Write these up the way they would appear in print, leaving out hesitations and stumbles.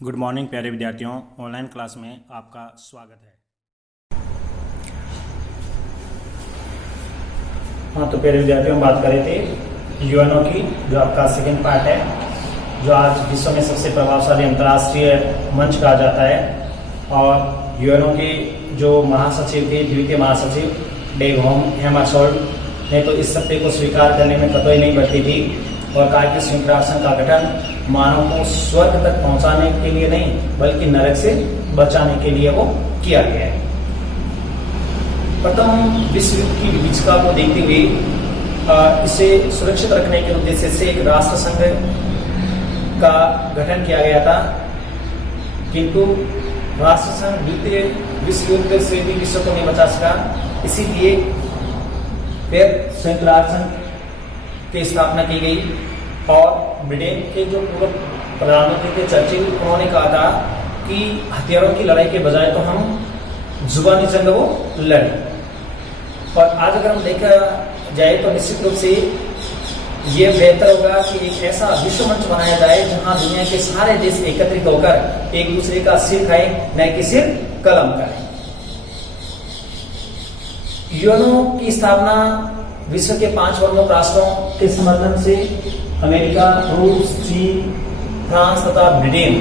Good morning प्यारे विद्यार्थियों, online class में आपका स्वागत है। हाँ, तो प्यारे विद्यार्थियों हम बात कर रहे थे यूएनओ की, जो आपका सेकेंड पार्ट है, जो आज विश्व में सबसे प्रभावशाली अंतर्राष्ट्रीय मंच कहा जाता है। और यूएनओ के जो महासचिव थे, द्वितीय महासचिव डेग हैमरशोल्ड ने तो इस सत्य को स्वीकार करने में कतई नहीं बरती थी और कहा कि संयुक्त राष्ट्र संघ का गठन मानव को स्वर्ग तक पहुंचाने के लिए नहीं बल्कि नरक से बचाने के लिए वो किया गया है। प्रथम विश्व युद्ध की विभीषिका को देखते हुए इसे सुरक्षित रखने के उद्देश्य से एक राष्ट्र संघ का गठन किया गया था, किंतु राष्ट्र संघ द्वितीय विश्व युद्ध से भी विश्व को नहीं बचा सका। इसीलिए फिर संयुक्त राष्ट्र संघ की स्थापना की गई और ब्रिटेन के जो पूर्व प्रधानमंत्री थे चर्चिल, उन्होंने कहा था कि हथियारों की लड़ाई के बजाय तो हम जुबानी जंग वो लड़े। और आज अगर हम देखा जाए तो निश्चित रूप से ये बेहतर होगा कि एक ऐसा विश्व मंच बनाया जाए जहां दुनिया के सारे देश एकत्रित होकर एक दूसरे का सिर खाए, न कि सिर कलम करें। यूएनओ की स्थापना विश्व के 5 प्रमुख राष्ट्रों के समर्थन से अमेरिका, रूस, चीन, फ्रांस तथा ब्रिटेन,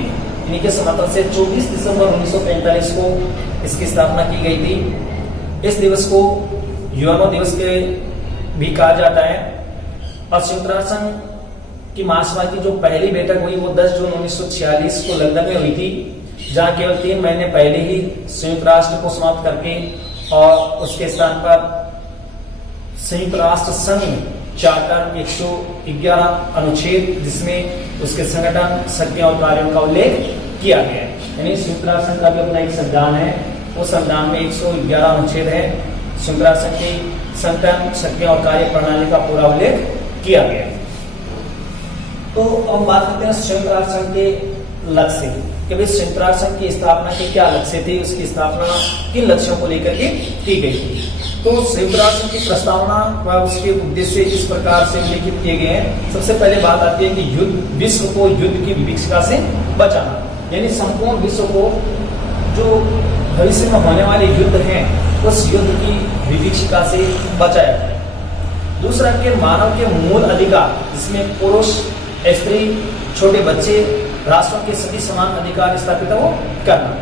इन्हीं के समर्थन से 24 दिसंबर 1945 को इसकी स्थापना की गई थी। इस दिवस को यूएनओ दिवस के भी कहा जाता है। और संयुक्त राष्ट्र संघ की महासभा की जो पहली बैठक हुई वो 10 जून 1946 को लंदन में हुई थी, जहां केवल 3 महीने पहले ही संयुक्त राष्ट्र को समाप्त करके और उसके स्थान पर संयुक्त राष्ट्र संघ चार्टर 111 अनुच्छेद, जिसमें उसके संगठन, शक्तियों और कार्यों का उल्लेख किया गया है। यानी संयुक्त राष्ट्र संघ का भी अपना एक संविधान है, उस संविधान में 111 अनुच्छेद है। संयुक्त राष्ट्र संघ की संगठन, शक्तियों और कार्य प्रणाली का पूरा उल्लेख किया गया है। तो अब बात करते हैं संयुक्त राष्ट्र संघ के लक्ष्य कि भाई संयुक्त राष्ट्र संघ की स्थापना के क्या लक्ष्य थे, उसकी स्थापना किन लक्ष्यों को लेकर के की गई थी। तो संयुक्त राष्ट्र की प्रस्तावना व उसके उद्देश्य इस प्रकार से उल्लेखित किए गए हैं। सबसे पहले बात आती है कि विश्व को युद्ध की विभीषिका से बचाना, यानी संपूर्ण विश्व को जो भविष्य में होने वाले युद्ध हैं उस युद्ध की विभीषिका से बचाया जाए। दूसरा कि मानव के मूल अधिकार, जिसमें पुरुष, स्त्री, छोटे बच्चे, राष्ट्रों के सभी समान अधिकार स्थापित हो करना,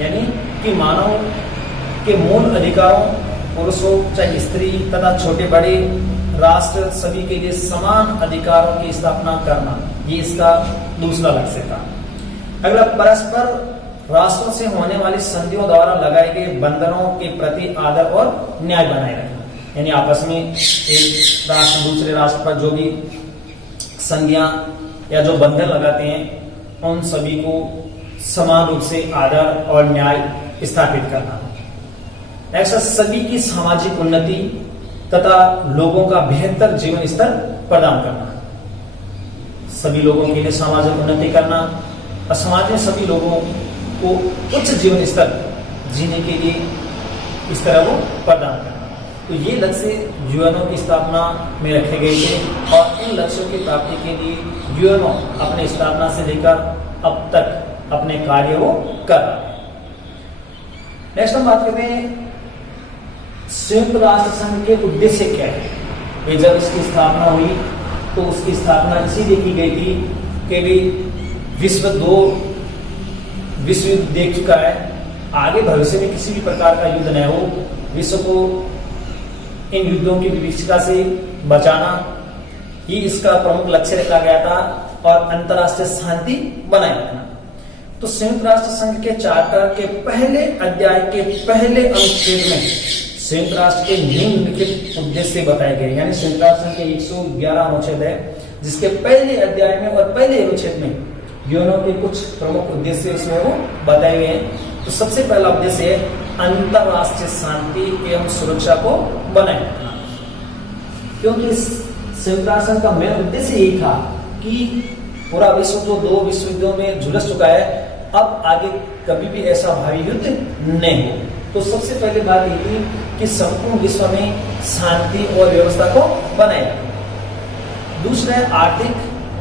यानी कि मानव के मूल अधिकारों, पुरुषों चाहे स्त्री तथा छोटे बड़े राष्ट्र सभी के लिए समान अधिकारों की स्थापना करना, ये इसका दूसरा लक्ष्य था। अगला, परस्पर राष्ट्रों से होने वाली संधियों द्वारा लगाए गए बंधनों के प्रति आदर और न्याय बनाए रखना, यानी आपस में एक राष्ट्र दूसरे राष्ट्र पर जो भी संधियां या जो बंधन लगाते हैं उन सभी को समान रूप से आदर और न्याय स्थापित करना। ऐसा सभी की सामाजिक उन्नति तथा लोगों का बेहतर जीवन स्तर प्रदान करना, सभी लोगों के लिए सामाजिक उन्नति करना और समाज में सभी लोगों को उच्च जीवन स्तर जीने के लिए इस तरह वो प्रदान करना। तो ये लक्ष्य यूएनओ की स्थापना में रखे गए थे और इन लक्ष्यों की प्राप्ति के लिए यूएनओ अपने स्थापना से लेकर अब तक अपने कार्य वो कर रहा है। नेक्स्ट हम बात करते हैं संयुक्त राष्ट्र संघ के उद्देश्य क्या है। जब इसकी स्थापना हुई तो उसकी स्थापना इसीलिए की गई थी कि भी विश्व 2 विश्व युद्ध देख चुका है, आगे भविष्य में किसी भी प्रकार का युद्ध न हो, विश्व को इन युद्धों की विभीषिका से बचाना ही इसका प्रमुख लक्ष्य रखा गया था और अंतर्राष्ट्रीय शांति बनाए रखना। तो संयुक्त राष्ट्र संघ के चार्टर के पहले अध्याय के पहले अनुच्छेद में संयुक्त राष्ट्र के निम्नलिखित उद्देश्य बताए गए, यानी संयुक्त राष्ट्र संघ के 111 अनुच्छेद है, जिसके पहले अध्याय में और पहले अनुच्छेद में यूएनओ के कुछ प्रमुख उद्देश्य इसमें वो बताए गए हैं। तो सबसे पहला उद्देश्य है अंतरराष्ट्रीय शांति एवं सुरक्षा को बनाए रखना, क्योंकि संयुक्त राष्ट्र संघ का मेन उद्देश्य यही था कि पूरा विश्व जो 2 विश्व युद्धों में झुलस चुका है, अब आगे कभी भी ऐसा भारी युद्ध नहीं हो। तो सबसे पहले बात ये थी कि संपूर्ण विश्व में शांति और व्यवस्था को बनाए रखना। दूसरा है आर्थिक,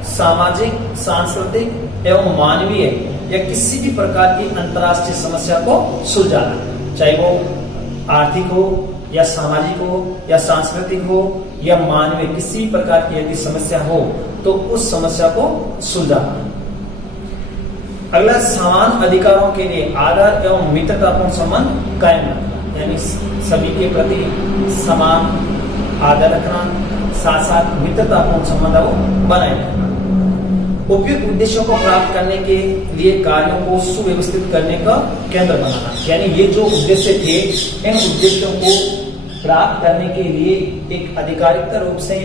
सामाजिक, सांस्कृतिक एवं मानवीय या किसी भी प्रकार की अंतर्राष्ट्रीय समस्या को सुलझाना, चाहे वो आर्थिक हो या सामाजिक हो या सांस्कृतिक हो या मानवीय किसी प्रकार की यदि समस्या हो तो उस समस्या को सुलझाना। अगला, समान अधिकारों के लिए आदर एवं मित्रतापूर्ण संबंध कायम रखना, यानी सभी के प्रति समान आदर रखना, साथ साथ मित्रतापूर्ण संबंध बनाए रखना। उपयुक्त उद्देश्यों को प्राप्त करने के लिए कार्यों को सुव्यवस्थित करने का केंद्र बनाना, यानी ये जो उद्देश्य थे इन उद्देश्यों को प्राप्त करने के लिए एक आधिकारिक रूप से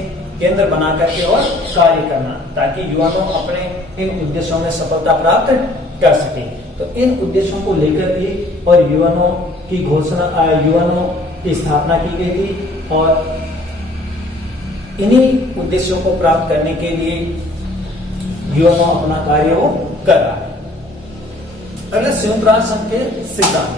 केंद्र बना करके और कार्य करना, ताकि युवाओं अपने इन उद्देश्यों में सफलता प्राप्त कर सके। तो इन उद्देश्यों को लेकर के और युवाओं की घोषणा, युवाओं की स्थापना की गई थी और इन्हीं उद्देश्यों को प्राप्त करने के लिए युवाओं अपना कार्य वो कर रहा है। अगले, संयुक्त राष्ट्र संघ के सिद्धांत,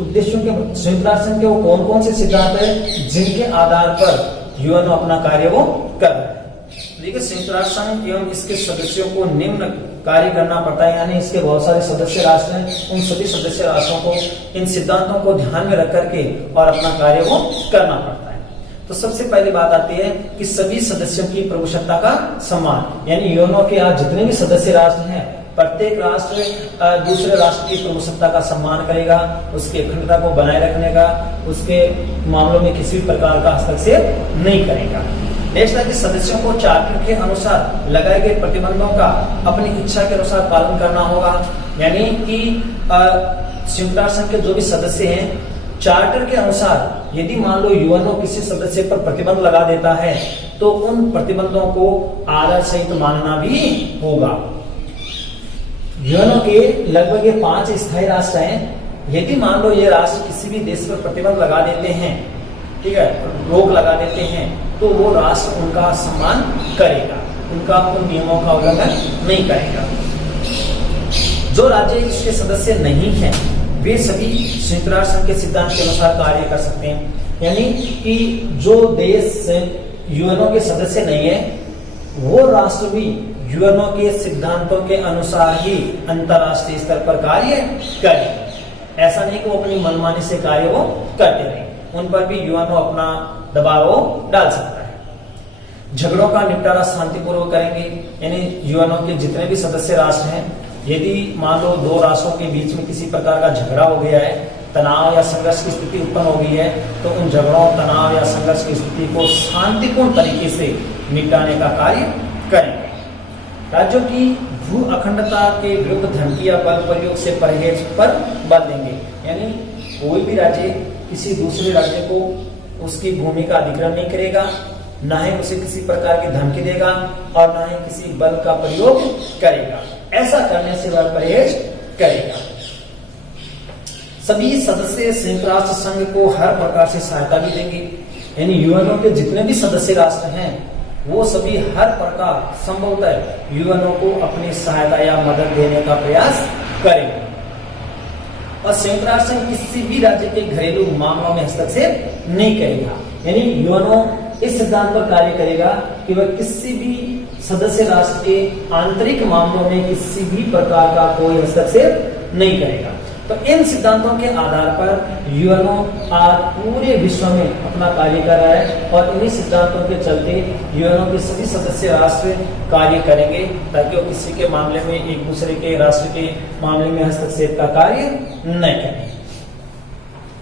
उद्देश्यों के संयुक्त राष्ट्र संघ के वो कौन कौन से सिद्धांत है जिनके आधार पर युवाओं अपना कार्य वो कर रहा है। देखिए, संयुक्त राष्ट्र संघ एवं इसके सदस्यों को निम्न कार्य करना पड़ता है, यानी इसके बहुत सारे सदस्य राष्ट्र हैं, उन सभी सदस्य राष्ट्रों को इन सिद्धांतों को ध्यान में रख करके और अपना कार्य वो करना पड़ता है। तो सबसे पहली बात आती है कि सभी सदस्यों की प्रभुसत्ता का सम्मान, यानी यूएनओ के आज जितने भी सदस्य राष्ट्र हैं प्रत्येक राष्ट्र दूसरे राष्ट्र की प्रभुसत्ता का सम्मान करेगा, उसकी अखंडता को बनाए रखने का, उसके मामलों में किसी भी प्रकार का हस्तक्षेप नहीं करेगा। नेक्स्ट है कि सदस्यों को चार्टर के अनुसार लगाए गए प्रतिबंधों का अपनी इच्छा के अनुसार पालन करना होगा, यानी कि संयुक्त राष्ट्र संघ के जो भी सदस्य हैं चार्टर के अनुसार यदि मान लो यूएनओ किसी सदस्य पर प्रतिबंध लगा देता है तो उन प्रतिबंधों को आदर सहित मानना भी होगा। यूएनओ के लगभग ये 5 स्थायी राष्ट्र हैं। यदि मान लो ये राष्ट्र किसी भी देश पर प्रतिबंध लगा देते हैं, ठीक है, रोक लगा देते हैं, तो वो राष्ट्र उनका सम्मान करेगा, उनका उन नियमों का उल्लंघन नहीं करेगा। जो राज्य इसके सदस्य नहीं हैं वे सभी संयुक्त राष्ट्र संघ के सिद्धांत के अनुसार कार्य कर सकते हैं, यानी कि जो देश यूएनओ के सदस्य नहीं है वो राष्ट्र भी यूएनओ के सिद्धांतों के अनुसार ही अंतरराष्ट्रीय स्तर पर कार्य करें। ऐसा नहीं कि वो अपनी मनमानी से कार्य वो करते रहे, उन पर भी यूएनओ अपना दबाव डाल सकता है। झगड़ों का निपटारा शांतिपूर्वक करेंगे, यानी यूएनओ के जितने भी सदस्य राष्ट्र हैं यदि मान लो 2 राष्ट्रों के बीच में किसी प्रकार का झगड़ा हो गया है, तनाव या संघर्ष की स्थिति उत्पन्न हो गई है, तो उन झगड़ों, तनाव या संघर्ष की स्थिति को शांतिपूर्ण तरीके से निपटाने का कार्य करेंगे। राज्यों की भू अखंडता के विरुद्ध धमकी या बल प्रयोग से परहेज पर बल देंगे, यानी कोई भी राज्य किसी दूसरे राज्य को उसकी भूमि का अधिग्रहण नहीं करेगा, ना ही उसे किसी प्रकार की धमकी देगा और ना ही किसी बल का प्रयोग करेगा। ऐसा करने से वह परहेज करेगा। सभी सदस्य संयुक्त राष्ट्र संघ को हर प्रकार से सहायता भी देंगे, यानी यूएनओ के जितने भी सदस्य राष्ट्र हैं वो सभी हर प्रकार संभवतः यूएनओ को अपनी सहायता या मदद देने का प्रयास करेंगे। और संयुक्त राष्ट्र संघ किसी भी राज्य के घरेलू मामलों में हस्तक्षेप नहीं करेगा, यानी यूएनओ इस सिद्धांत पर कार्य करेगा कि वह किसी भी सदस्य राष्ट्र के आंतरिक मामलों में किसी भी प्रकार का कोई हस्तक्षेप नहीं करेगा। तो इन सिद्धांतों के आधार पर यूएनओ आज पूरे विश्व में अपना कार्य कर रहा है और इन्हीं सिद्धांतों के चलते यूएनओ के सभी सदस्य राष्ट्र कार्य करेंगे ताकि वो किसी के मामले में एक दूसरे के राष्ट्र के मामले में हस्तक्षेप का कार्य न करें।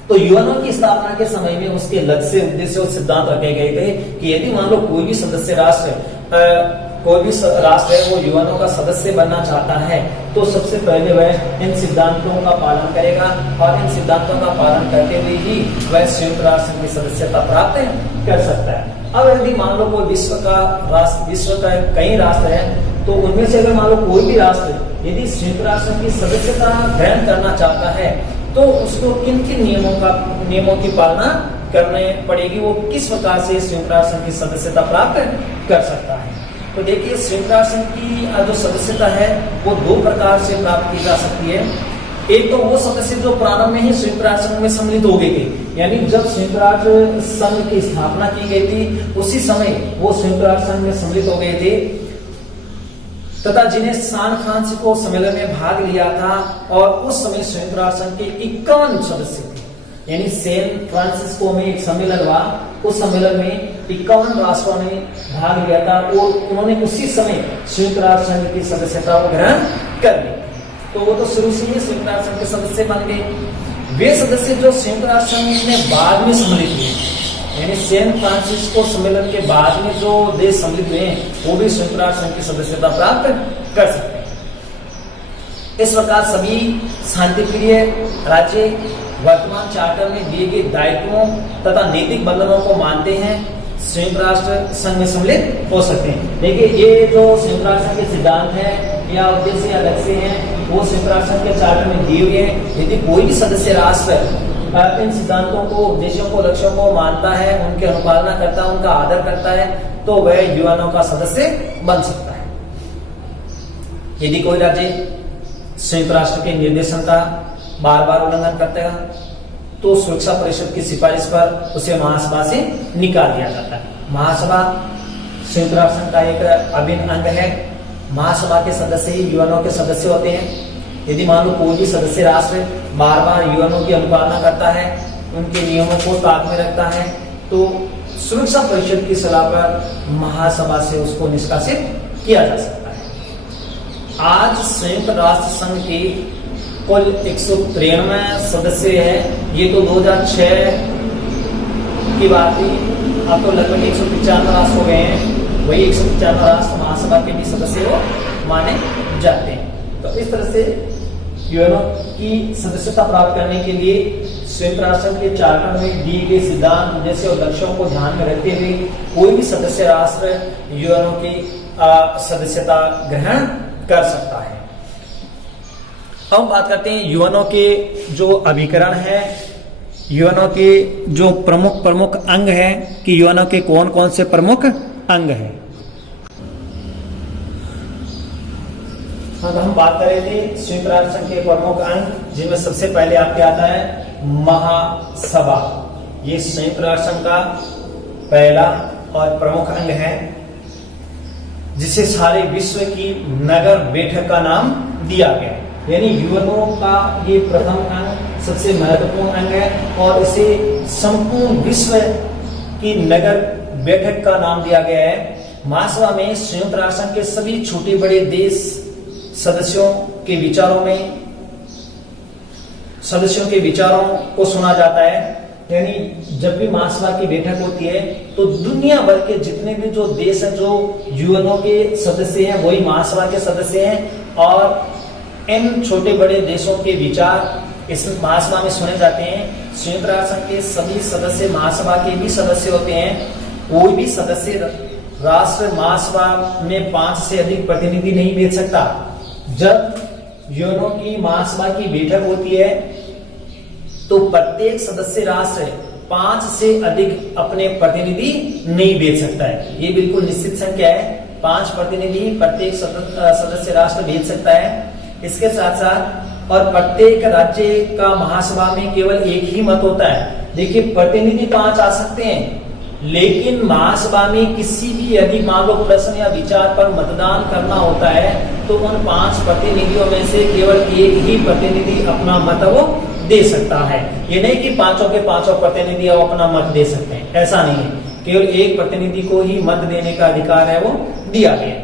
तो यूएनओ की स्थापना के समय में उसके लक्ष्य, उद्देश्य और सिद्धांत रखे गए थे कि यदि मान लो कोई भी सदस्य राष्ट्र कोई भी राष्ट्र है वो यूएनओ का सदस्य बनना चाहता है तो सबसे पहले वह इन सिद्धांतों का पालन करेगा और इन सिद्धांतों का पालन करते हुए ही वह संयुक्त राष्ट्र संघ की सदस्यता प्राप्त कर सकता है। अब यदि मान लो कोई विश्व का कई राष्ट्र है तो उनमें से अगर मान लो कोई भी राष्ट्र यदि संयुक्त राष्ट्र संघ की सदस्यता ग्रहण करना चाहता है तो उसको किन किन नियमों की पालना करने पड़ेगी, वो किस प्रकार से संयुक्त राष्ट्र संघ की सदस्यता प्राप्त कर सकता है। तो देखिए संयुक्त राष्ट्र संघ की जो सदस्यता है वो 2 प्रकार से प्राप्त की जा सकती है। एक तो वो सदस्य जो प्रारंभ में ही संयुक्त राष्ट्र संघ में सम्मिलित हो गए थे, यानी जब संयुक्त राष्ट्र संघ की स्थापना की गई थी उसी समय वो संयुक्त राष्ट्र संघ में सम्मिलित हो गए थे, तथा जिन्हें सैन फ्रांसिस्को सम्मेलन में भाग लिया था, और उस समय संयुक्त राष्ट्र संघ के 51 सदस्य थे। यानी सैन फ्रांसिस्को में एक सम्मेलन हुआ, उस सम्मेलन में 51 राष्ट्रों ने भाग लिया था और उन्होंने उसी समय संयुक्त राष्ट्र संघ की सदस्यता को ग्रहण कर ली। तो वो तो शुरू से ही संयुक्त राष्ट्र संघ के सदस्य बन गए। वे सदस्य जो संयुक्त राष्ट्र संघ में बाद में सम्मिलित हुए, यानी सैन फ्रांसिस्को सम्मेलन के बाद में जो देश सम्मिलित हुए वो भी संयुक्त राष्ट्र संघ की सदस्यता प्राप्त कर सकते हैं। इस प्रकार सभी शांतिप्रिय राज्य वर्तमान चार्टर में दिए गए दायित्वों तथा नैतिक बंधनों को मानते हैं, संयुक्त राष्ट्र संघ में सम्मिलित हो सकते हैं। देखिए, ये जो संयुक्त राष्ट्र संघ के सिद्धांत है या उद्देश्य या लक्ष्य हैं, वो संयुक्त राष्ट्र संघ के चार्टर में दिए हुए हैं। यदि कोई भी सदस्य राष्ट्र इन सिद्धांतों को, उद्देश्यों को, लक्ष्यों को मानता है, उनकी अनुपालना करता है, उनका आदर करता है, तो वह यूएनओ का सदस्य बन सकता है। यदि कोई राज्य संयुक्त राष्ट्र के निर्देशन का बार बार उल्लंघन करता है, तो सुरक्षा परिषद की सिफारिश पर उसे महासभा से निकाल दिया जाता है। महासभा संयुक्त राष्ट्र संघ का एक अभिन्न अंग है। महासभा के सदस्य ही यूएनओ के सदस्य होते हैं। यदि मान लो कोई भी सदस्य राष्ट्र बार बार यूएनओ की अनुपालना करता है, उनके नियमों को ताक में रखता है, तो सुरक्षा परिषद की सलाह पर महासभा से उसको निष्कासित किया जा सकता है। आज संयुक्त राष्ट्र संघ के कुल 193 सदस्य हैं। ये तो 2006 की बात थी, अब तो लगभग 195 राष्ट्र हो गए हैं। वही 195 राष्ट्र महासभा के भी सदस्य हो माने जाते हैं। तो इस तरह से यूएनओ की सदस्यता प्राप्त करने के लिए संयुक्त राष्ट्र के चार्टर में दिए गए सिद्धांत, उद्देश्य और लक्ष्यों को ध्यान में रखते हुए कोई भी सदस्य राष्ट्र यूएनओ की सदस्यता ग्रहण कर सकता है। अब हम बात करते हैं यूएनओ के जो अभिकरण है, यूएनओ के जो प्रमुख अंग है कि यूएनओ के कौन कौन से प्रमुख अंग हैं। हम बात कर रहे थे संयुक्त राष्ट्र संघ के प्रमुख अंग, जिनमें सबसे पहले आपके आता है महासभा। ये संयुक्त राष्ट्र संघ का पहला और प्रमुख अंग है, जिसे सारे विश्व की नगर बैठक का नाम दिया गया। यानी यूएनओ का ये प्रथम अंग सबसे महत्वपूर्ण अंग है और इसे संपूर्ण विश्व की नगर बैठक का नाम दिया गया है। महासभा में संयुक्त राष्ट्र संघ के सभी छोटे बड़े देश सदस्यों के विचारों को सुना जाता है। यानी जब भी महासभा की बैठक होती है तो दुनिया भर के जितने भी जो देश हैं, जो यूएनओ के सदस्य हैं, वही महासभा के सदस्य हैं, और इन छोटे बड़े देशों के विचार इस महासभा में सुने जाते हैं। संयुक्त राष्ट्र संघ के सभी सदस्य महासभा के भी सदस्य होते हैं। कोई भी सदस्य राष्ट्र महासभा में 5 से अधिक प्रतिनिधि नहीं भेज सकता। जब यूएनओ की महासभा की बैठक होती है तो प्रत्येक सदस्य राष्ट्र 5 से अधिक अपने प्रतिनिधि नहीं भेज सकता है। ये बिल्कुल निश्चित संख्या है, 5 प्रतिनिधि प्रत्येक सदस्य राष्ट्र भेज सकता है। इसके साथ साथ और प्रत्येक राज्य का महासभा में केवल एक ही मत होता है। देखिए, प्रतिनिधि 5 आ सकते हैं, लेकिन महासभा में किसी भी यदि मान लो प्रश्न या विचार पर मतदान करना होता है तो उन 5 प्रतिनिधियों में से केवल एक ही प्रतिनिधि अपना मत वो दे सकता है। ये नहीं कि 5 के 5 प्रतिनिधि अपना मत दे सकते हैं, ऐसा नहीं है। केवल एक प्रतिनिधि को ही मत देने का अधिकार है, वो दिया गया।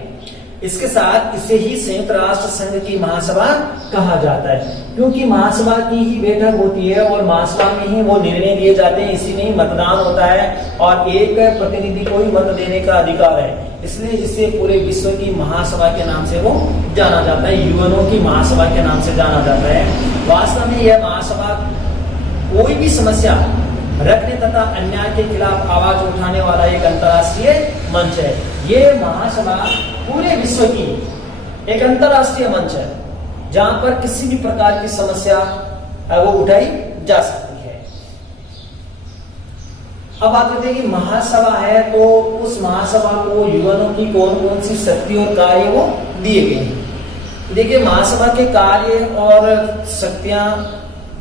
इसके साथ इसे ही संयुक्त राष्ट्र संघ की महासभा कहा जाता है, क्योंकि महासभा की ही बैठक होती है और महासभा में ही वो निर्णय लिए जाते हैं, इसी में ही मतदान होता है और एक प्रतिनिधि को ही मत देने का अधिकार है। इसलिए इसे पूरे विश्व की महासभा के नाम से वो जाना जाता है, यूएनओ की महासभा के नाम से जाना जाता है। वास्तव में यह महासभा कोई भी समस्या रखने तथा अन्याय के खिलाफ आवाज उठाने वाला एक अंतर्राष्ट्रीय मंच है। ये महासभा पूरे विश्व की एक अंतर्राष्ट्रीय मंच है, जहां पर किसी भी प्रकार की समस्या वो उठाई जा सकती है। अब बात करते हैं कि महासभा है तो उस महासभा को यूएनओ की कौन कौन सी शक्ति और कार्य वो दिए गए हैं। देखिए, महासभा के कार्य और शक्तियां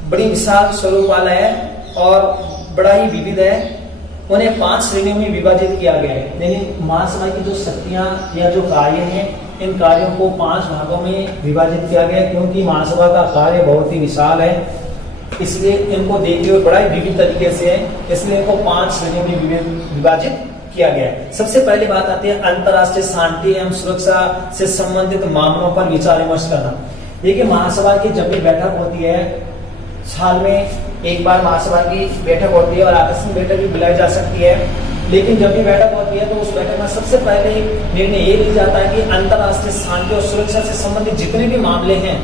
बड़ी विशाल स्वरूप वाला है और बड़ा ही विविध है। उन्हें 5 श्रेणियों में विभाजित किया गया है। यानी महासभा की जो शक्तियां या जो कार्य हैं इन कार्यों को 5 भागों में विभाजित किया गया, क्योंकि महासभा का कार्य बहुत ही विशाल है, इसलिए इनको देखते हुए बड़ा ही विविध तरीके से है, इसलिए इनको 5 श्रेणियों में विभाजित किया गया है। सबसे पहले बात आती है अंतर्राष्ट्रीय शांति एवं सुरक्षा से संबंधित मामलों पर विचार विमर्श करना। देखिए, महासभा की जब भी बैठक होती है, साल में एक बार महासभा की बैठक होती है और आकस्मिक बैठक भी बुलाई जा सकती है, लेकिन जब भी बैठक होती है तो उस बैठक में सबसे पहले निर्णय ये लिया जाता है कि अंतर्राष्ट्रीय शांति और सुरक्षा से संबंधित जितने भी मामले हैं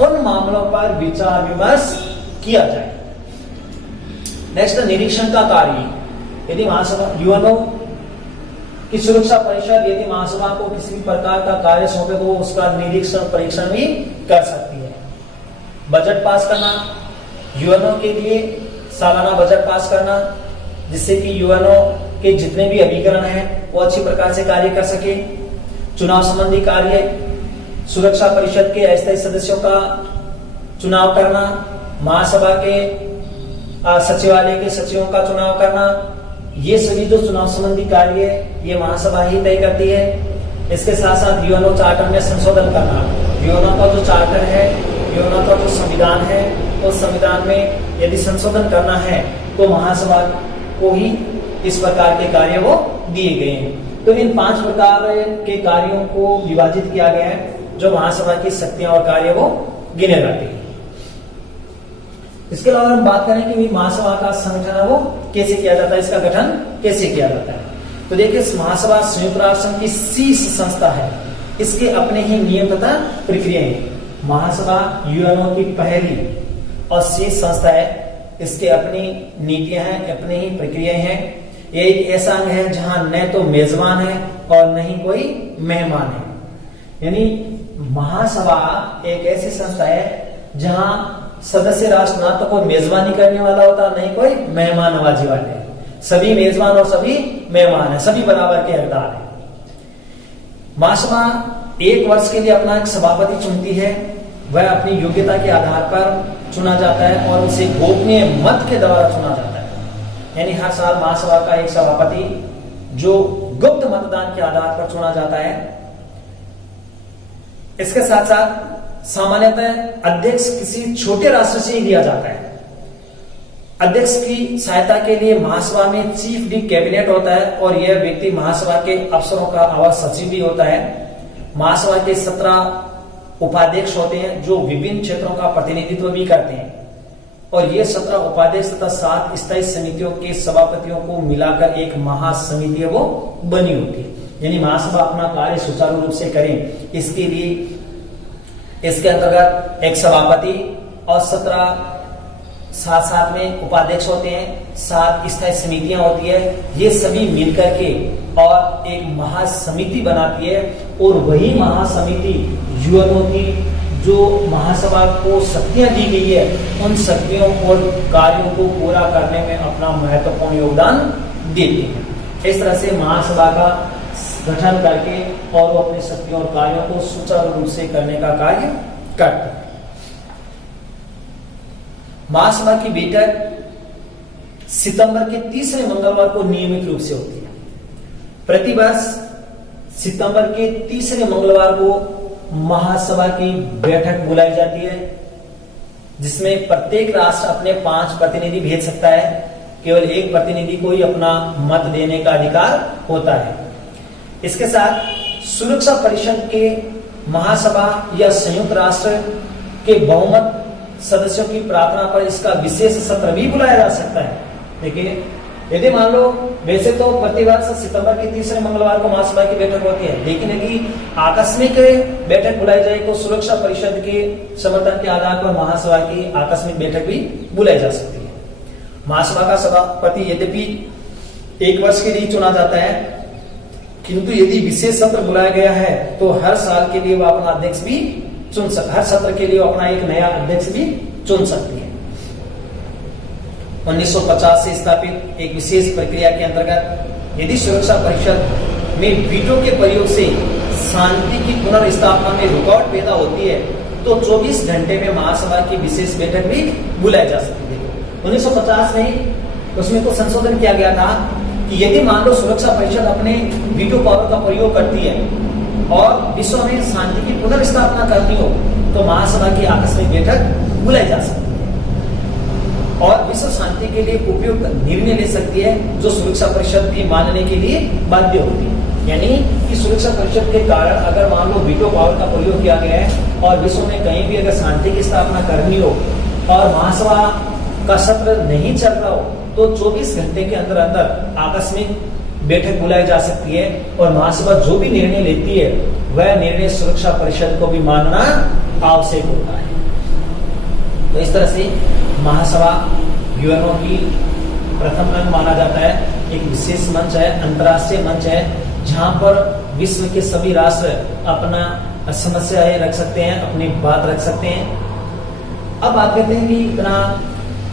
उन मामलों पर विचार विमर्श किया जाए। नेक्स्ट, निरीक्षण का कार्य। यदि महासभा यूएनओ की सुरक्षा परिषद यदि महासभा को किसी भी प्रकार का कार्य सौंपे तो उसका निरीक्षण परीक्षण भी कर सकती है। बजट पास करना, यूएनओ के लिए सालाना बजट पास करना, जिससे कि यूएनओ के जितने भी अभिकरण हैं वो अच्छी प्रकार से कार्य कर सके। चुनाव संबंधी कार्य, सुरक्षा परिषद के अस्थायी सदस्यों का चुनाव करना, महासभा के सचिवालय के सचिवों का चुनाव करना, ये सभी जो चुनाव संबंधी कार्य है ये महासभा ही तय करती है। इसके साथ साथ यूएनओ चार्टर में संशोधन करना, यूएनओ का जो चार्टर है, यूएनओ का जो संविधान है, उस संविधान में यदि संशोधन करना है तो महासभा को ही इस प्रकार के कार्य वो दिए गए हैं। तो इन 5 प्रकार के कार्यों को विभाजित किया गया है जो महासभा की शक्तियां और कार्य वो गिने जाते हैं। इसके अलावा हम बात करें कि महासभा का संगठन है वो कैसे किया जाता है, इसका गठन कैसे किया जाता है। तो देखिए, महासभा संयुक्त राष्ट्र संघ की शीर्ष संस्था है, इसके अपने ही नियम तथा प्रक्रियाएं। महासभा यूएनओ की पहली और शीर्ष संस्था है, इसके अपनी नीतियां हैं, अपनी ही प्रक्रियाएं हैं। ये एक ऐसा अंग है जहां न तो मेजबान है और न ही कोई मेहमान है। यानी महासभा एक ऐसी संस्था है जहां सदस्य राष्ट्र ना तो कोई मेजबानी करने वाला होता, नहीं कोई मेहमान नवाजी वाले, सभी मेजबान और सभी मेहमान है, सभी बराबर के हकदार है। महासभा 1 वर्ष के लिए अपना एक सभापति चुनती है, वह अपनी योग्यता के आधार पर चुना जाता है और उसे गोपनीय मत के द्वारा चुना जाता है। यानी हर साल महासभा का एक सभापति जो गुप्त मतदान के आधार पर चुना जाता है। इसके साथ साथ सामान्यतः अध्यक्ष किसी छोटे राष्ट्र से ही दिया जाता है। अध्यक्ष की सहायता के लिए महासभा में चीफ डी कैबिनेट होता है और यह व्यक्ति महासभा के अफसरों का आवास सचिव भी होता है। महासभा के 17 उपाध्यक्ष होते हैं जो विभिन्न क्षेत्रों का प्रतिनिधित्व भी करते हैं और ये 17 उपाध्यक्ष तथा 7 स्थायी समितियों के सभापतियों को मिलाकर एक महासमिति वो बनी होती है। यानी महासभा अपना कार्य सुचारू रूप से करें, इसके लिए इसके अंतर्गत एक सभापति और 17 साथ में उपाध्यक्ष होते हैं, 7 स्थायी समितियां होती है, ये सभी मिलकर के और एक महासमिति बनाती है और वही महासमिति यूएनओ की जो महासभा को शक्तियां दी गई है उन शक्तियों और कार्यों को पूरा करने में अपना महत्वपूर्ण योगदान देती है। इस तरह से महासभा का गठन करके और वो अपनी शक्तियों और कार्यों को सुचारू रूप से करने का कार्य करते हैं। महासभा की बैठक सितंबर के तीसरे मंगलवार को नियमित रूप से होती है। प्रतिवर्ष सितंबर के तीसरे मंगलवार को महासभा की बैठक बुलाई जाती है, जिसमें प्रत्येक राष्ट्र अपने 5 प्रतिनिधि भेज सकता है। केवल एक प्रतिनिधि को ही अपना मत देने का अधिकार होता है। इसके साथ सुरक्षा परिषद के महासभा या संयुक्त राष्ट्र के बहुमत सदस्यों की प्रार्थना पर इसका विशेष सत्र भी बुलाया जा सकता है। देखिए, यदि मान लो वैसे तो प्रतिवर्ष सितंबर के तीसरे मंगलवार को महासभा की बैठक होती है, लेकिन यदि आकस्मिक बैठक बुलाई जाए तो सुरक्षा परिषद के समर्थन के आधार पर महासभा की आकस्मिक बैठक भी बुलाई जा सकती है। महासभा का सभापति यद्यपि 1 वर्ष के लिए चुना जाता है, किंतु यदि विशेष सत्र बुलाया गया है तो हर साल के लिए वह अपना अध्यक्ष भी हर सत्र के लिए अपना एक नया अध्यक्ष भी चुन सकती है। 1950 से स्थापित एक विशेष प्रक्रिया के अंतर्गत यदि सुरक्षा परिषद में वीटो के प्रयोग से शांति की पुनर्स्थापना में रुकावट पैदा होती है तो 24 घंटे में महासभा की विशेष बैठक भी बुलाई जा सकती है। 1950 में उसमें तो संशोधन किया गया था कि यदि मान लो सुरक्षा परिषद अपने वीटो पावर का प्रयोग करती है और विश्व में शांति की पुनर्स्थापना करती हो तो महासभा की आकस्मिक बैठक बुलाई जा सकती है और विश्व शांति के लिए उपयुक्त निर्णय ले सकती है जो सुरक्षा परिषद भी मानने के लिए बाध्य होती है। यानी कि सुरक्षा परिषद के कारण अगर मान लो वीटो पावर का प्रयोग किया गया है और विश्व में कहीं भी अगर शांति की स्थापना करनी हो और महासभा का सत्र नहीं चल रहा हो तो 24 घंटे के अंदर अंदर आकस्मिक बैठक बुलाई जा सकती है और महासभा जो भी निर्णय लेती है वह निर्णय सुरक्षा परिषद को भी मानना आवश्यक होता है। तो इस तरह से महासभा यूएनओ की प्रथम अंग माना जाता है। एक विशेष मंच है, अंतर्राष्ट्रीय मंच है जहां पर विश्व के सभी राष्ट्र अपना समस्याएं रख सकते हैं, अपनी बात रख सकते हैं। अब बात करते हैं कि इतना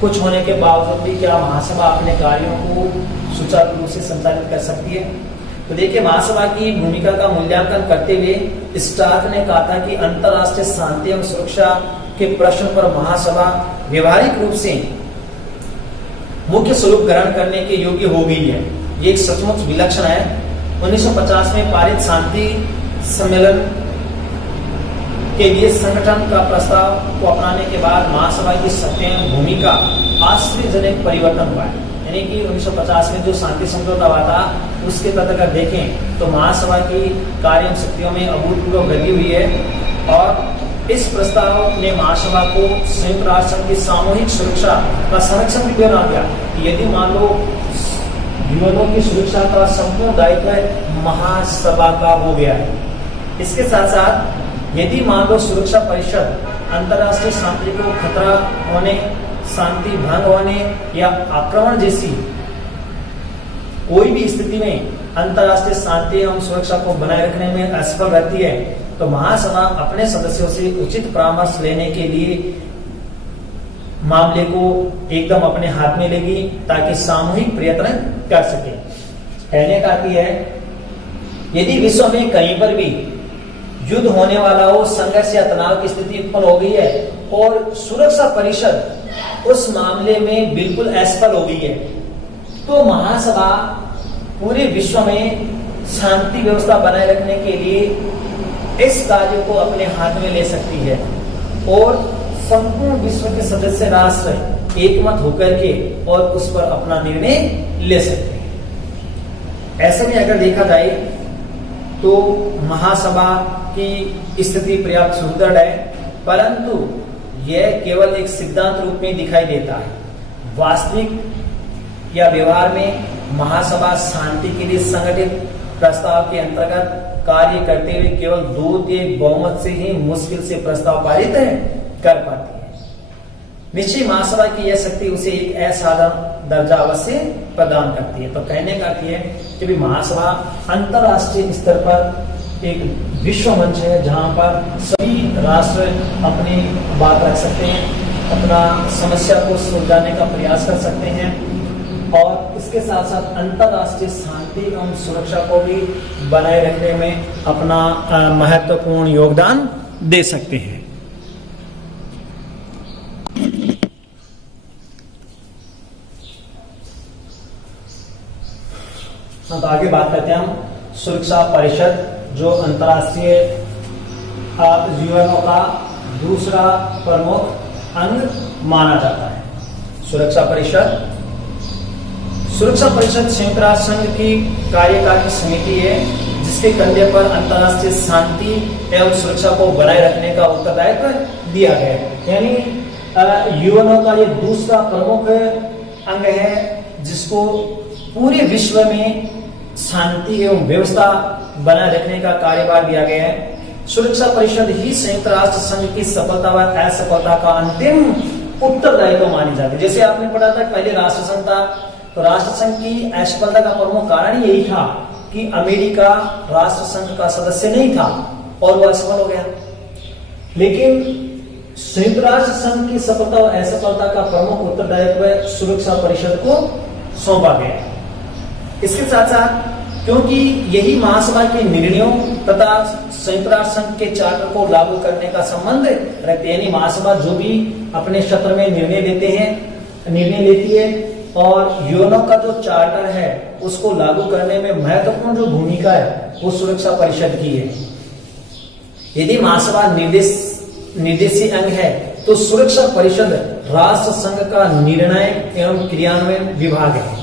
कुछ होने के बावजूद भी क्या महासभा अपने कार्यों को सुचारू रूप से संचालित कर सकती है। तो देखिए, महासभा की भूमिका का मूल्यांकन करते हुए स्टार्क ने कहा था कि अंतर्राष्ट्रीय शांति एवं सुरक्षा के प्रश्न पर महासभा व्यवहारिक रूप से मुख्य स्वरूप ग्रहण करने के योग्य हो गई है। ये एक सचमुच विलक्षण है। 1950 में पारित शांति सम्मेलन के लिए संगठन का प्रस्ताव को अपनाने के बाद महासभा की सक्रिय भूमिका आश्चर्यजनक परिवर्तन हुआ है। यानी कि 1950 में जो शांति समझौता हुआ था उसके तहत अगर देखें तो महासभा की कार्य शक्तियों में अभूतपूर्व वृद्धि हुई है और इस प्रस्ताव ने महासभा को संयुक्त राष्ट्र संघ की सामूहिक सुरक्षा का संरक्षण भी बना दिया कि यदि मान लो यूएनओ की सुरक्षा का संपूर्ण दायित्व महासभा का हो गया है। इसके साथ साथ यदि मान लो सुरक्षा परिषद अंतर्राष्ट्रीय शांति को खतरा होने, शांति भंग होने या आक्रमण जैसी कोई भी स्थिति में अंतर्राष्ट्रीय शांति एवं सुरक्षा को बनाए रखने में असफल रहती है तो महासभा अपने सदस्यों से उचित परामर्श लेने के लिए मामले को एकदम अपने हाथ में लेगी ताकि सामूहिक प्रयत्न कर सके। कहने का अर्थ है यदि विश्व में कहीं पर भी युद्ध होने वाला हो, संघर्ष या तनाव की स्थिति उत्पन्न हो गई है और सुरक्षा परिषद उस मामले में बिल्कुल असफल हो गई है तो महासभा पूरे विश्व में शांति व्यवस्था बनाए रखने के लिए इस कार्य को अपने हाथ में ले सकती है और संपूर्ण विश्व के सदस्य राष्ट्र एकमत होकर के और उस पर अपना निर्णय ले सकते हैं। ऐसे में अगर देखा जाए तो महासभा की स्थिति पर्याप्त सुदृढ़ है परंतु यह केवल एक सिद्धांत रूप में दिखाई देता है। वास्तविक या व्यवहार में महासभा शांति के लिए संगठित प्रस्ताव के अंतर्गत कार्य करते हुए केवल 2/3 बहुमत से ही मुश्किल से प्रस्ताव पारित कर पाती है। निश्चय महासभा की यह शक्ति उसे एक असाधारण दर्जा अवश्य प्रदान करती है। तो कहने का अर्थ है कि महासभा अंतर्राष्ट्रीय स्तर पर एक विश्व मंच है जहां पर सभी राष्ट्र अपनी बात रख सकते हैं, अपना समस्या को सुलझाने का प्रयास कर सकते हैं और इसके साथ साथ अंतर्राष्ट्रीय शांति एवं सुरक्षा को भी बनाए रखने में अपना महत्वपूर्ण योगदान दे सकते हैं। तो आगे बात करते हैं हम सुरक्षा परिषद जो अंतर्राष्ट्रीय यूएनओ का दूसरा प्रमुख अंग माना जाता है। सुरक्षा परिषद संयुक्त राष्ट्र संघ की कार्यकारी समिति है जिसके कंधे पर अंतर्राष्ट्रीय शांति एवं सुरक्षा को बनाए रखने का उत्तरदायित्व दिया गया है। यानी यूएनओ का ये दूसरा प्रमुख अंग है जिसको पूरे विश्व में शांति एवं व्यवस्था बनाए रखने का कार्यभार दिया गया है। सुरक्षा परिषद ही संयुक्त राष्ट्र संघ की सफलता व असफलता का अंतिम उत्तरदायित्व मानी जाती है। जैसे आपने पढ़ा था पहले राष्ट्र संघ था तो राष्ट्र संघ की असफलता का प्रमुख कारण यही था कि अमेरिका राष्ट्र संघ का सदस्य नहीं था और वह असफल हो गया। लेकिन संयुक्त राष्ट्र संघ की सफलता और असफलता का प्रमुख उत्तरदायित्व सुरक्षा परिषद को सौंपा गया। इसके साथ साथ क्योंकि यही महासभा के निर्णयों तथा संयुक्त राष्ट्र संघ के चार्टर को लागू करने का संबंध रखते हैं। महासभा जो भी अपने क्षेत्र में निर्णय लेती है और यूएनओ का जो चार्टर है उसको लागू करने में महत्वपूर्ण जो भूमिका है वो सुरक्षा परिषद की है। यदि महासभा निर्देशी अंग है तो सुरक्षा परिषद राष्ट्र संघ का निर्णय एवं क्रियान्वयन विभाग है।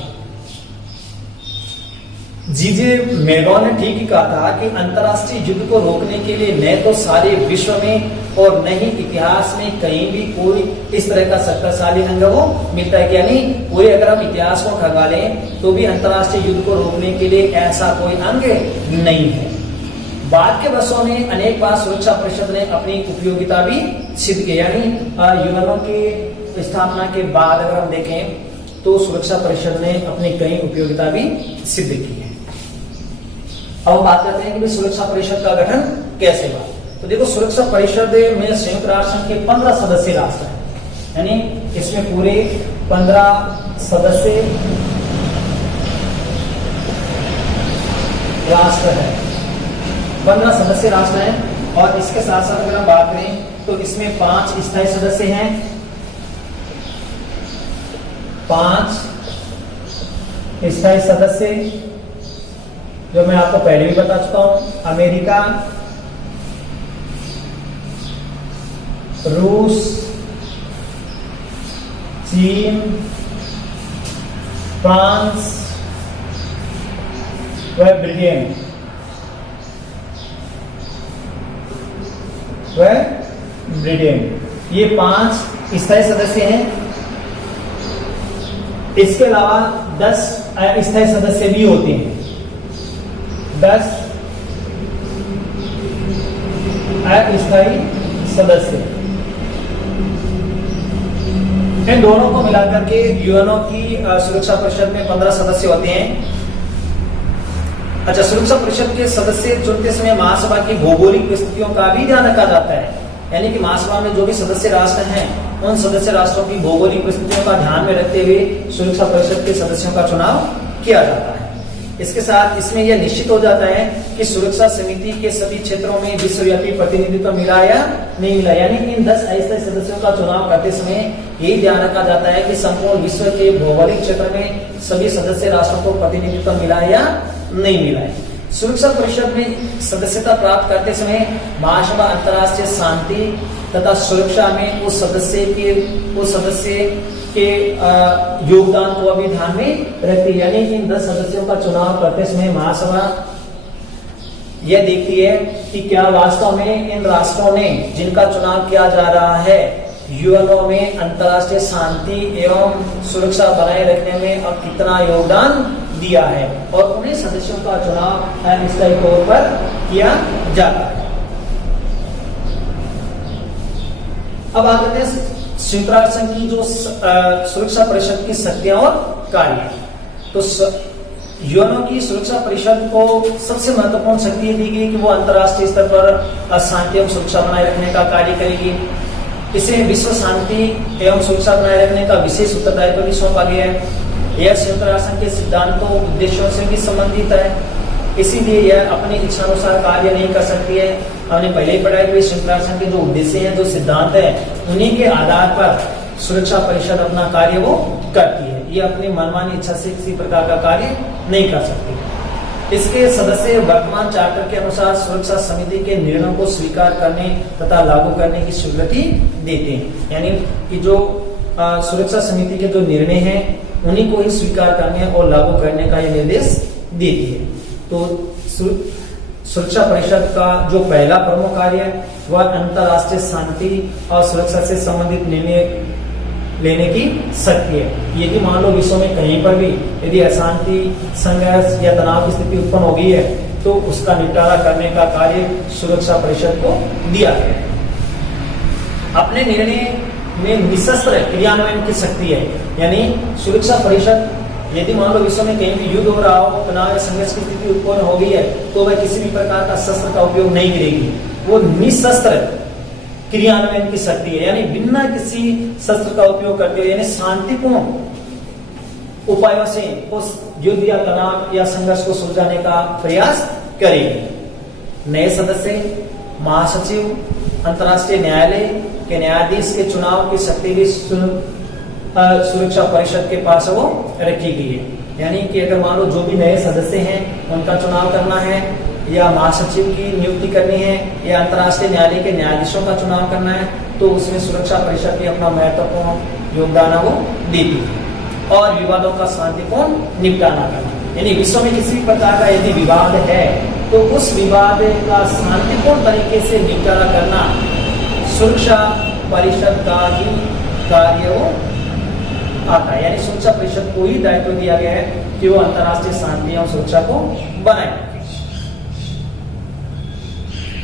जीजे मेगॉन ने ठीक ही कहा था कि अंतर्राष्ट्रीय युद्ध को रोकने के लिए न तो सारे विश्व में और न ही इतिहास में कहीं भी कोई इस तरह का शक्तिशाली अंग वो मिलता है। यानी पूरे अगर हम इतिहास को खंगा लें तो भी अंतर्राष्ट्रीय युद्ध को रोकने के लिए ऐसा कोई अंग नहीं है। बाद के वर्षों में अनेक बार सुरक्षा परिषद ने अपनी उपयोगिता भी सिद्ध की। यानी यूएनओ की स्थापना के बाद अगर हम देखें तो सुरक्षा परिषद ने अपनी कई उपयोगिता भी सिद्ध की है। अब हम बात करते हैं कि सुरक्षा परिषद का गठन कैसे हुआ। तो देखो, सुरक्षा परिषद में संयुक्त राष्ट्र संघ के 15 सदस्य राष्ट्र हैं, यानी इसमें पूरे 15 सदस्य राष्ट्र है, 15 सदस्य राष्ट्र हैं। और इसके साथ साथ अगर हम बात करें तो इसमें 5 स्थायी सदस्य हैं, 5 स्थायी सदस्य जो मैं आपको पहले भी बता चुका हूं। अमेरिका, रूस, चीन, फ्रांस व ब्रिटेन ये 5 स्थायी सदस्य हैं। इसके अलावा 10 अस्थायी सदस्य भी होते हैं। 10 अस्थायी सदस्य, इन दोनों को मिलाकर के यूएनओ की सुरक्षा परिषद में 15 सदस्य होते हैं। अच्छा, सुरक्षा परिषद के सदस्य चुनते समय महासभा की भौगोलिक परिस्थितियों का भी ध्यान रखा जाता है। यानी कि महासभा में जो भी सदस्य राष्ट्र हैं उन सदस्य राष्ट्रों की भौगोलिक परिस्थितियों का ध्यान में रखते हुए सुरक्षा परिषद के सदस्यों का चुनाव किया जाता है। इसके साथ इसमें यह निश्चित हो जाता है कि सुरक्षा समिति के सभी क्षेत्रों में विश्वव्यापी प्रतिनिधित्व मिला या नहीं मिला। यानी इन 10 अस्थायी सदस्यों का चुनाव करते समय यही ध्यान रखा जाता है कि संपूर्ण विश्व के भौगोलिक क्षेत्र में सभी सदस्य राष्ट्रों को प्रतिनिधित्व मिला या नहीं मिला है। सुरक्षा परिषद में सदस्यता प्राप्त करते समय महासभा अंतर्राष्ट्रीय शांति तथा सुरक्षा में उस सदस्य के योगदान को भी ध्यान में रखती है। यानी इन 10 सदस्यों का चुनाव करते समय महासभा यह देखती है कि क्या वास्तव में इन राष्ट्रों ने जिनका चुनाव किया जा रहा है यूएनओ में अंतर्राष्ट्रीय शांति एवं सुरक्षा बनाए रखने में अब कितना योगदान दिया है, और उन्हीं सदस्यों का चुनाव स्थायी तौर पर किया जाता है। अब आगे बढ़ते हैं संयुक्त राष्ट्र संघ की जो सुरक्षा परिषद की शक्तियां और कार्य। तो यूएनओ की सुरक्षा परिषद को सबसे महत्वपूर्ण शक्ति दी गई कि वो अंतर्राष्ट्रीय स्तर पर शांति एवं सुरक्षा बनाए रखने का कार्य करेगी। इसे विश्व शांति एवं सुरक्षा बनाए रखने का विशेष उत्तरदायित्व भी सौंपा गया है। यह संयुक्त राष्ट्र संघ के सिद्धांतों उद्देश्यों से भी संबंधित है, इसीलिए यह अपनी इच्छानुसार कार्य नहीं कर सकती है। हमने पहले ही पढ़ा कि संयुक्त राष्ट्र संघ के जो उद्देश्य हैं, जो सिद्धांत है, उन्हीं के आधार पर सुरक्षा परिषद अपना कार्य वो करती है। ये अपनी मनमानी इच्छा से किसी प्रकार का कार्य नहीं कर सकती। इसके सदस्य वर्तमान चार्टर के अनुसार सुरक्षा समिति के निर्णयों को स्वीकार करने तथा लागू करने की स्वीकृति देते हैं। यानी कि जो सुरक्षा समिति के जो निर्णय हैं उन्हीं को ही स्वीकार करने और लागू करने का यह निर्देश देती है। तो सुरक्षा परिषद का जो पहला प्रमुख कार्य है वह अंतर्राष्ट्रीय शांति और सुरक्षा से संबंधित निर्णय लेने की शक्ति है। यदि मान लो विश्व में कहीं पर भी यदि अशांति, संघर्ष या तनाव की स्थिति उत्पन्न हो गई है तो उसका निपटारा करने का कार्य सुरक्षा परिषद को दिया गया है। अपने निर्णय में निशस्त्र क्रियान्वयन की शक्ति है। यानी सुरक्षा परिषद यदि मान लो विश्व में कहीं भी युद्ध हो रहा हो, तनाव या संघर्ष की स्थिति उत्पन्न हो गई है तो वह किसी भी प्रकार का शस्त्र का उपयोग नहीं करेगी। वो निशस्त्र क्रियान्वयन की शक्ति है, यानी बिना किसी शस्त्र का उपयोग करते हुए यानी शांतिपूर्ण उपायों से उस युद्ध या तनाव या संघर्ष को सुलझाने का प्रयास करेगी। नए सदस्य महासचिव अंतर्राष्ट्रीय न्यायालय के न्यायाधीश के चुनाव की शक्ति भी सुरक्षा परिषद के पास वो रखी गई है। यानी कि अगर मान लो जो भी नए सदस्य हैं उनका चुनाव करना है, या महासचिव की नियुक्ति करनी है, या अंतर्राष्ट्रीय न्यायालय के न्यायाधीशों का चुनाव करना है, तो उसमें सुरक्षा परिषद भी अपना महत्वपूर्ण योगदान वो देती है। और विवादों का शांतिपूर्ण निपटारा करना, यानी विश्व में किसी प्रकार का यदि विवाद है तो उस विवाद का शांतिपूर्ण तरीके से निपटारा करना सुरक्षा परिषद का ही कार्य वो आता है। यानी सुरक्षा परिषद को ही दायित्व दिया गया है कि वो अंतर्राष्ट्रीय शांति और सुरक्षा को बनाए।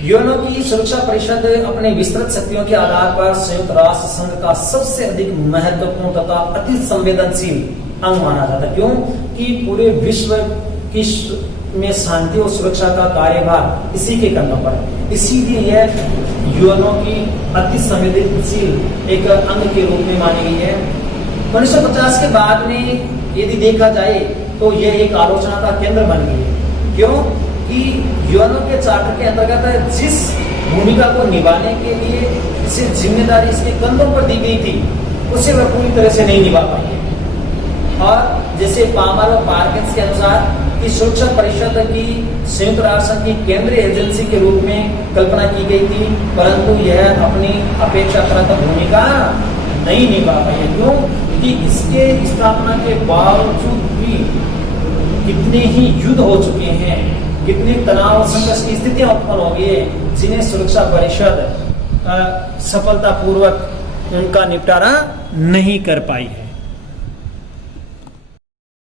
यूएनओ की सुरक्षा परिषद अपने विस्तृत शक्तियों के आधार पर संयुक्त राष्ट्र संघ का सबसे अधिक महत्वपूर्ण तथा अति संवेदनशील अंग माना जाता है। क्यों कि पूरे विश्व की में शांति और सुरक्षा का कार्यभार इसी के कंधों पर है। इसीलिए यह यूएनओ की अति संवेदनशील एक अंग के रूप में मानी गई है। 1950 के बाद में यदि देखा जाए तो यह एक आलोचना का केंद्र बन गई है। क्यों कि यूएनओ के चार्टर के अंतर्गत जिस भूमिका को निभाने के लिए इसे जिम्मेदारी इसके कंधों पर दी गई थी उसे वह पूरी तरह से नहीं निभा पाई है। और जैसे पामर और पार्किंस के अनुसार कि सुरक्षा परिषद की संयुक्त राष्ट्र संघ की केंद्रीय एजेंसी के रूप में कल्पना की गई थी, परंतु यह अपनी अपेक्षाकृत भूमिका नहीं निभा पाई है। क्यों कि इसके स्थापना के बावजूद भी कितने ही युद्ध हो चुके हैं, कितनी तनाव और संघर्ष की स्थितियां उत्पन्न हो गई है, जिन्हें सुरक्षा परिषद सफलतापूर्वक उनका निपटारा नहीं कर पाई है।